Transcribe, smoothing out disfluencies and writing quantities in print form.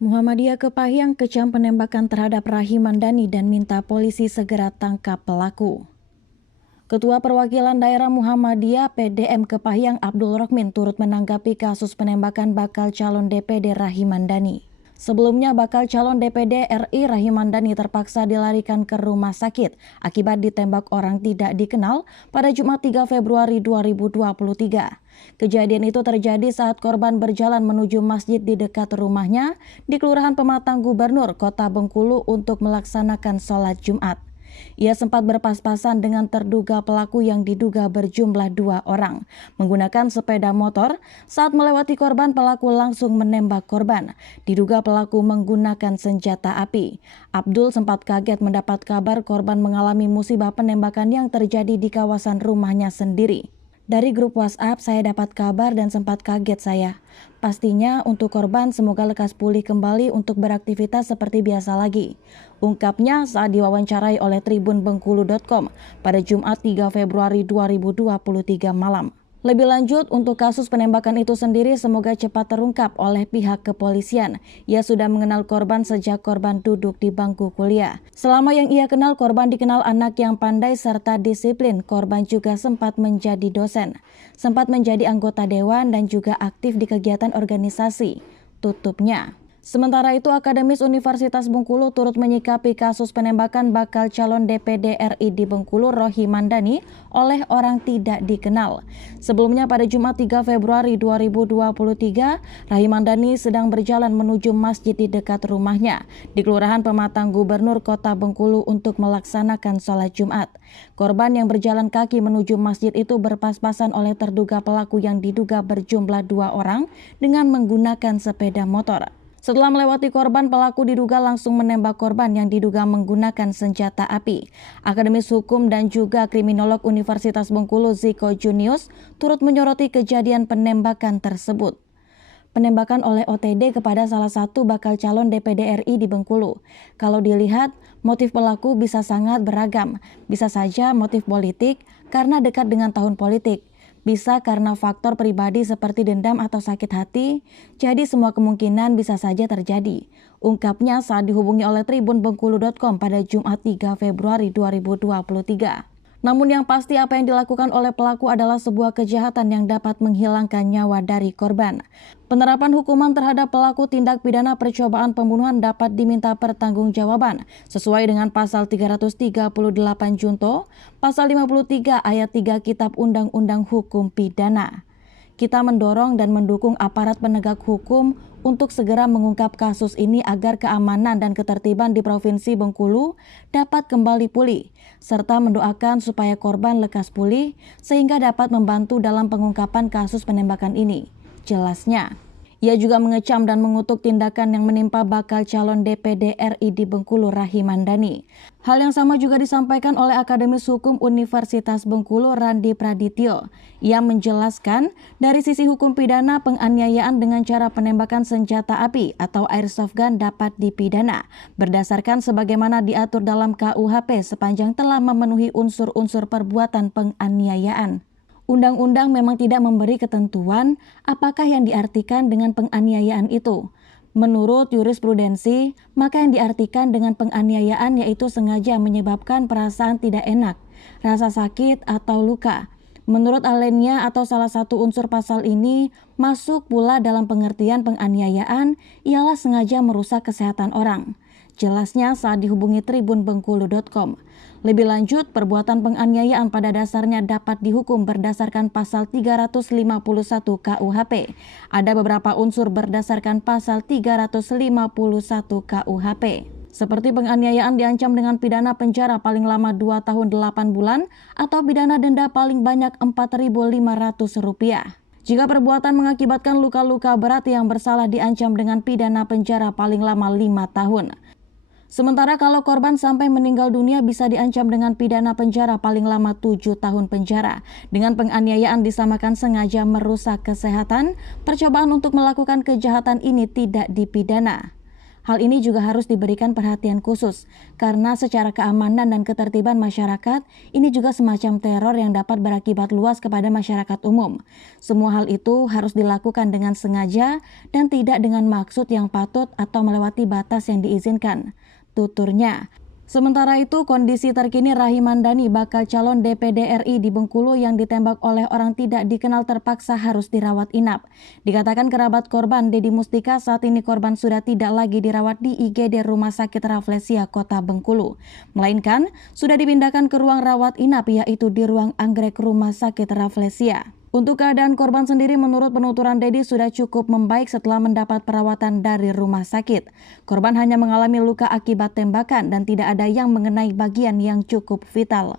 Muhammadiyah Kepahyang kecam penembakan terhadap Rahim Mandani dan minta polisi segera tangkap pelaku. Ketua Perwakilan Daerah Muhammadiyah PDM Kepahyang Abdul Rokmin turut menanggapi kasus penembakan bakal calon DPD Rahim Mandani. Sebelumnya bakal calon DPD RI Rahim Mandani terpaksa dilarikan ke rumah sakit akibat ditembak orang tidak dikenal pada Jumat 3 Februari 2023. Kejadian itu terjadi saat korban berjalan menuju masjid di dekat rumahnya di Kelurahan Pematang Gubernur, Kota Bengkulu untuk melaksanakan sholat Jumat. Ia sempat berpas-pasan dengan terduga pelaku yang diduga berjumlah 2 orang. Menggunakan sepeda motor, saat melewati korban, pelaku langsung menembak korban. Diduga pelaku menggunakan senjata api. Abdul sempat kaget mendapat kabar korban mengalami musibah penembakan yang terjadi di kawasan rumahnya sendiri. Dari grup WhatsApp saya dapat kabar dan sempat kaget saya. Pastinya untuk korban semoga lekas pulih kembali untuk beraktivitas seperti biasa lagi. Ungkapnya saat diwawancarai oleh tribunbengkulu.com pada Jumat 3 Februari 2023 malam. Lebih lanjut, untuk kasus penembakan itu sendiri semoga cepat terungkap oleh pihak kepolisian. Ia sudah mengenal korban sejak korban duduk di bangku kuliah. Selama yang ia kenal, korban dikenal anak yang pandai serta disiplin. Korban juga sempat menjadi dosen, sempat menjadi anggota dewan dan juga aktif di kegiatan organisasi, tutupnya. Sementara itu, akademis Universitas Bengkulu turut menyikapi kasus penembakan bakal calon DPD RI di Bengkulu Rahim Mandani oleh orang tidak dikenal. Sebelumnya pada Jumat 3 Februari 2023, Rahim Mandani sedang berjalan menuju masjid di dekat rumahnya di Kelurahan Pematang Gubernur Kota Bengkulu untuk melaksanakan sholat Jumat. Korban yang berjalan kaki menuju masjid itu berpas-pasan oleh terduga pelaku yang diduga berjumlah 2 orang dengan menggunakan sepeda motor. Setelah melewati korban, pelaku diduga langsung menembak korban yang diduga menggunakan senjata api. Akademis Hukum dan juga Kriminolog Universitas Bengkulu Ziko Junius turut menyoroti kejadian penembakan tersebut. Penembakan oleh OTD kepada salah satu bakal calon DPD RI di Bengkulu. Kalau dilihat, motif pelaku bisa sangat beragam. Bisa saja motif politik karena dekat dengan tahun politik. Bisa karena faktor pribadi seperti dendam atau sakit hati, jadi semua kemungkinan bisa saja terjadi. Ungkapnya saat dihubungi oleh tribunbengkulu.com pada Jumat 3 Februari 2023. Namun yang pasti apa yang dilakukan oleh pelaku adalah sebuah kejahatan yang dapat menghilangkan nyawa dari korban. Penerapan hukuman terhadap pelaku tindak pidana percobaan pembunuhan dapat diminta pertanggungjawaban sesuai dengan pasal 338 Junto, pasal 53 ayat 3 Kitab Undang-Undang Hukum Pidana. Kita mendorong dan mendukung aparat penegak hukum untuk segera mengungkap kasus ini agar keamanan dan ketertiban di Provinsi Bengkulu dapat kembali pulih, serta mendoakan supaya korban lekas pulih sehingga dapat membantu dalam pengungkapan kasus penembakan ini. Jelasnya, ia juga mengecam dan mengutuk tindakan yang menimpa bakal calon DPD RI di Bengkulu Rahim Mandani. Hal yang sama juga disampaikan oleh akademis Hukum Universitas Bengkulu Randi Pradityo. Ia menjelaskan dari sisi hukum pidana penganiayaan dengan cara penembakan senjata api atau airsoft gun dapat dipidana berdasarkan sebagaimana diatur dalam KUHP sepanjang telah memenuhi unsur-unsur perbuatan penganiayaan. Undang-undang memang tidak memberi ketentuan apakah yang diartikan dengan penganiayaan itu. Menurut jurisprudensi, maka yang diartikan dengan penganiayaan yaitu sengaja menyebabkan perasaan tidak enak, rasa sakit atau luka. Menurut Alenia atau salah satu unsur pasal ini masuk pula dalam pengertian penganiayaan ialah sengaja merusak kesehatan orang. Jelasnya saat dihubungi tribunbengkulu.com. Lebih lanjut, perbuatan penganiayaan pada dasarnya dapat dihukum berdasarkan pasal 351 KUHP. Ada beberapa unsur berdasarkan pasal 351 KUHP. Seperti penganiayaan diancam dengan pidana penjara paling lama 2 tahun 8 bulan atau pidana denda paling banyak Rp4.500. Jika perbuatan mengakibatkan luka-luka berat yang bersalah diancam dengan pidana penjara paling lama 5 tahun. Sementara kalau korban sampai meninggal dunia bisa diancam dengan pidana penjara paling lama 7 tahun penjara. Dengan penganiayaan disamakan sengaja merusak kesehatan, percobaan untuk melakukan kejahatan ini tidak dipidana. Hal ini juga harus diberikan perhatian khusus, karena secara keamanan dan ketertiban masyarakat, ini juga semacam teror yang dapat berakibat luas kepada masyarakat umum. Semua hal itu harus dilakukan dengan sengaja dan tidak dengan maksud yang patut atau melewati batas yang diizinkan, tuturnya. Sementara itu, kondisi terkini Rahiman Dani, bakal calon DPD RI di Bengkulu yang ditembak oleh orang tidak dikenal terpaksa harus dirawat inap. Dikatakan kerabat korban, Dedi Mustika, saat ini korban sudah tidak lagi dirawat di IGD Rumah Sakit Rafflesia Kota Bengkulu, melainkan sudah dipindahkan ke ruang rawat inap, yaitu di ruang anggrek Rumah Sakit Rafflesia. Untuk keadaan korban sendiri, menurut penuturan Dedi, sudah cukup membaik setelah mendapat perawatan dari rumah sakit. Korban hanya mengalami luka akibat tembakan dan tidak ada yang mengenai bagian yang cukup vital.